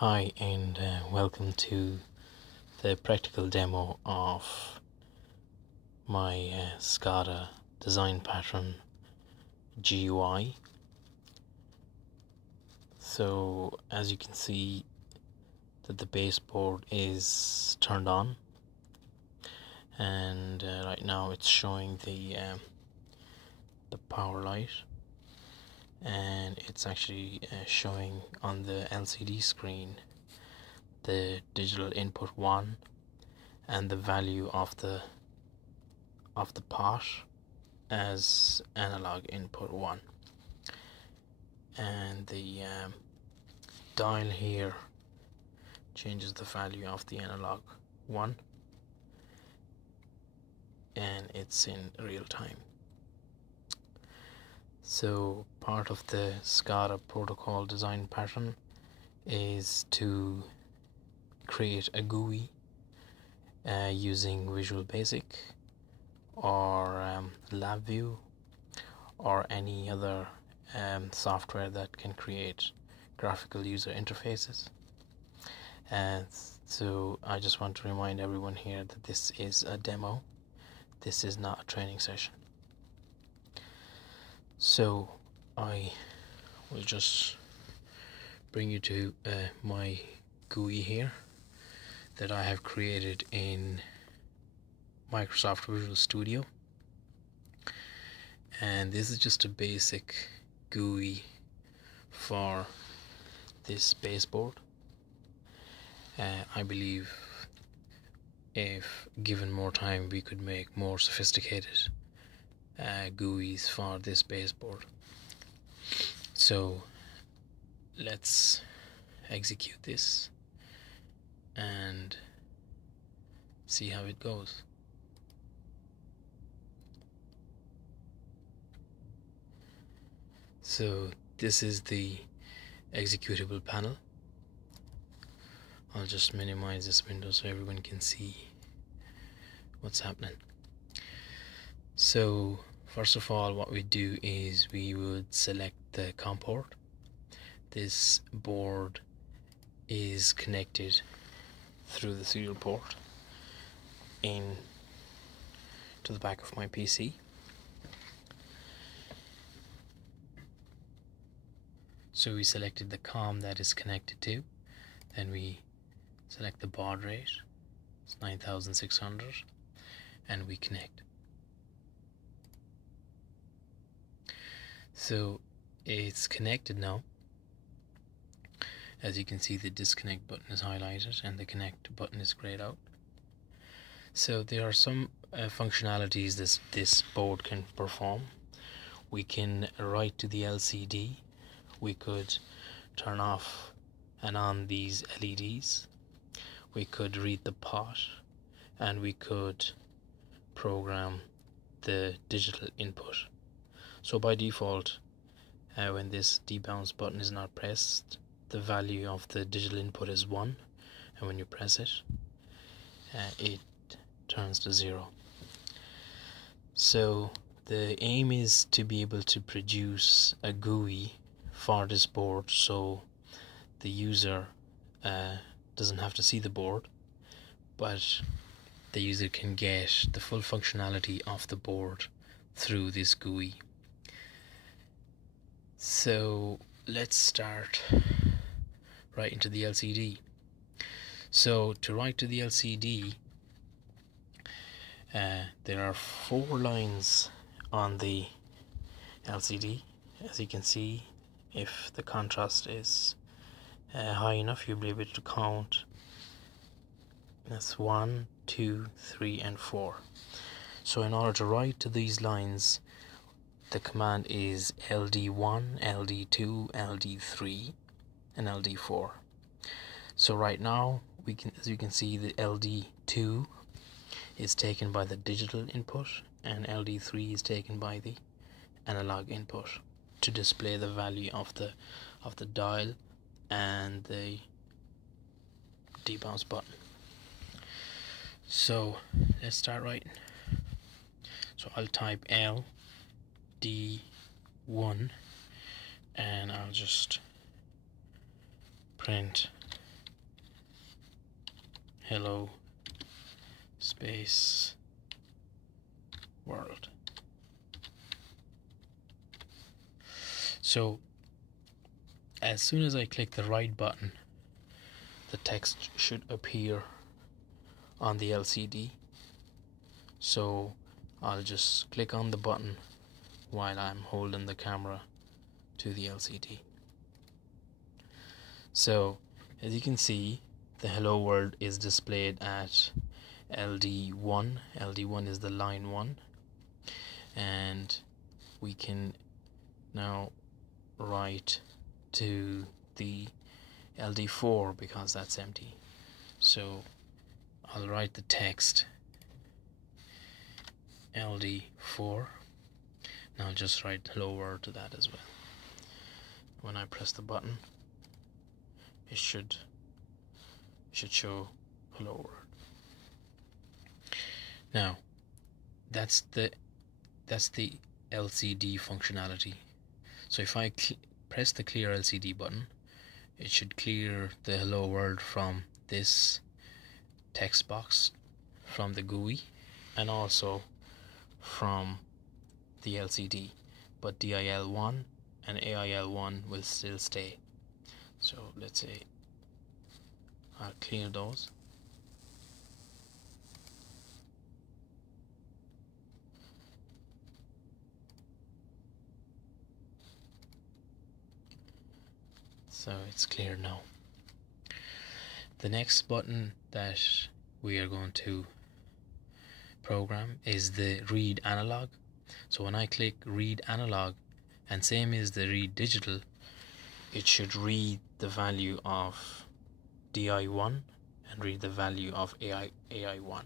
Hi and welcome to the practical demo of my SCADA design pattern GUI. So as you can see that the baseboard is turned on, and right now it's showing the power light, and it's actually showing on the LCD screen the digital input 1 and the value of the pot as analog input 1, and the dial here changes the value of the analog 1, and it's in real time. So part of the SCADA protocol design pattern is to create a GUI using Visual Basic or LabVIEW or any other software that can create graphical user interfaces. And so I just want to remind everyone here that this is a demo. This is not a training session. So I will just bring you to my GUI here that I have created in Microsoft Visual Studio, and this is just a basic GUI for this baseboard. I believe if given more time we could make more sophisticated GUIs for this baseboard. So let's execute this and see how it goes. So this is the executable panel. I'll just minimize this window so everyone can see what's happening. So first of all, what we do is we would select the COM port. This board is connected through the serial port in to the back of my PC. So we selected the COM that is connected to, then we select the baud rate, it's 9600, and we connect. So it's connected now. As you can see, the disconnect button is highlighted and the connect button is grayed out. So there are some functionalities this board can perform. We can write to the LCD, we could turn off and on these LEDs, we could read the pot, and we could program the digital input. So by default, when this debounce button is not pressed, the value of the digital input is 1, and when you press it, it turns to 0. So the aim is to be able to produce a GUI for this board, so the user doesn't have to see the board, but the user can get the full functionality of the board through this GUI. So let's start right into the LCD. So to write to the LCD, there are 4 lines on the LCD. As you can see, if the contrast is high enough, you'll be able to count. That's 1, 2, 3, and 4. So in order to write to these lines, the command is LD1, LD2, LD3, and LD4. So right now, as you can see, the LD2 is taken by the digital input, and LD3 is taken by the analog input to display the value of the dial and the debounce button. So let's start writing. So I'll type LD1 and I'll just print hello space world. So as soon as I click the right button, the text should appear on the LCD. So I'll just click on the button while I'm holding the camera to the LCD. So as you can see, the hello world is displayed at LD1. LD1 is the line 1, and we can now write to the LD4 because that's empty. So I'll write the text LD4. Now I'll just write hello world to that as well. When I press the button, it should show hello world. Now that's the LCD functionality. So if I press the clear LCD button, it should clear the hello world from this text box, from the GUI, and also from the LCD, but DIL1 and AIL1 will still stay. So let's say I'll clear those. So it's clear now. The next button that we are going to program is the read analog. So when I click read analog, and same as the read digital, it should read the value of DI1 and read the value of AI1.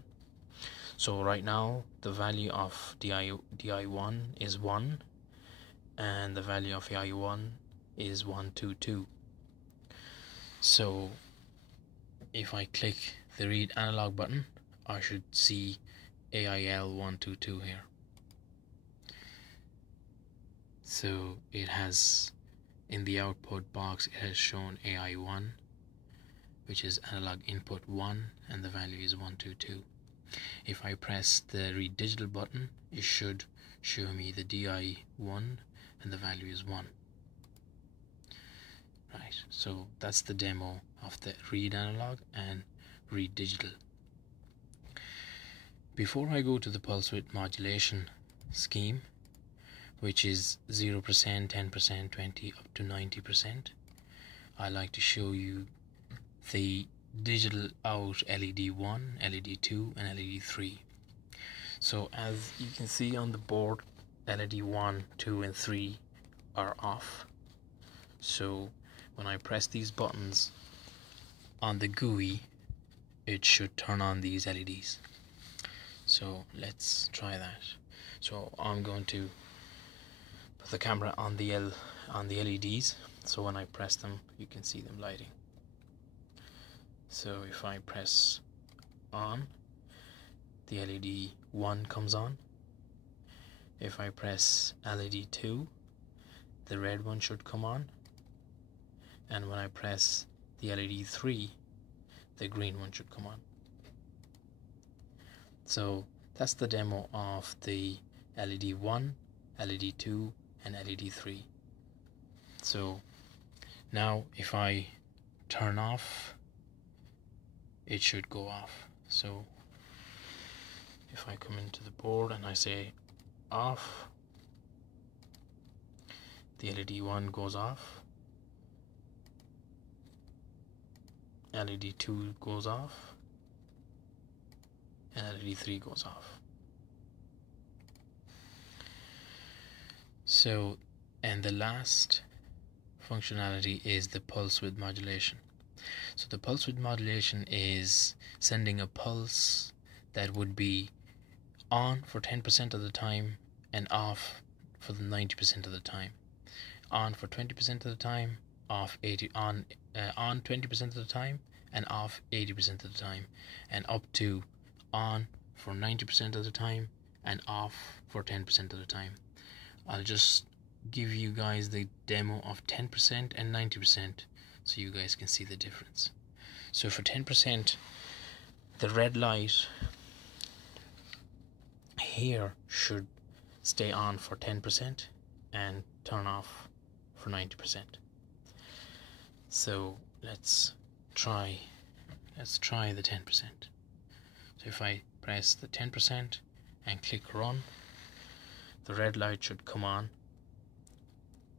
So right now the value of DI1 is 1 and the value of AI1 is 122. So if I click the read analog button, I should see AIL122 here. So it has, in the output box, it has shown AI1, which is analog input 1, and the value is 122. If I press the read digital button, it should show me the DI1 and the value is 1. Right, so that's the demo of the read analog and read digital. Before I go to the pulse width modulation scheme, which is 0%, 10%, 20 up to 90%, I like to show you the digital out LED 1, LED 2 and LED 3. So as you can see on the board, LED 1, 2 and 3 are off. So when I press these buttons on the GUI, it should turn on these LEDs. So let's try that. So I'm going to put the camera on the LEDs, so when I press them you can see them lighting. So if I press on, the LED 1 comes on. If I press LED 2, the red one should come on, and when I press the LED 3, the green one should come on. So that's the demo of the LED 1, LED 2 and LED 3. So now if I turn off, it should go off. So if I come into the board and I say off, the LED 1 goes off, LED 2 goes off, and LED 3 goes off. So, and the last functionality is the pulse width modulation. So the pulse width modulation is sending a pulse that would be on for 10% of the time and off for the 90% of the time. On for 20% of the time, off 80 on 20% of the time and off 80% of the time, and up to on for 90% of the time and off for 10% of the time. I'll just give you guys the demo of 10% and 90% so you guys can see the difference. So for 10%, the red light here should stay on for 10% and turn off for 90%. So let's try the 10%. So if I press the 10% and click run, the red light should come on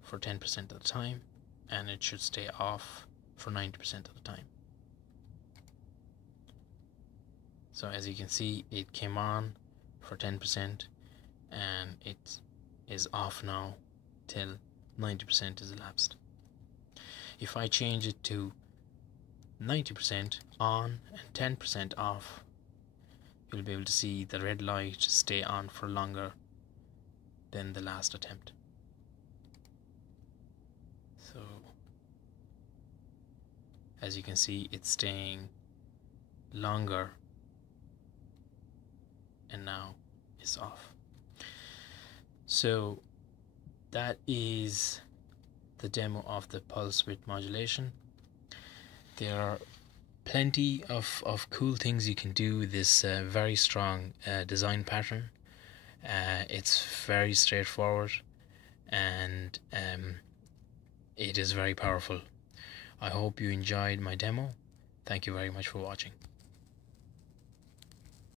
for 10% of the time, and it should stay off for 90% of the time. So as you can see, it came on for 10% and it is off now till 90% is elapsed. If I change it to 90% on and 10% off, you'll be able to see the red light stay on for longer than the last attempt. So as you can see, it's staying longer and now it's off. So that is the demo of the pulse width modulation. There are plenty of cool things you can do with this very strong design pattern. It's very straightforward and it is very powerful. I hope you enjoyed my demo. Thank you very much for watching.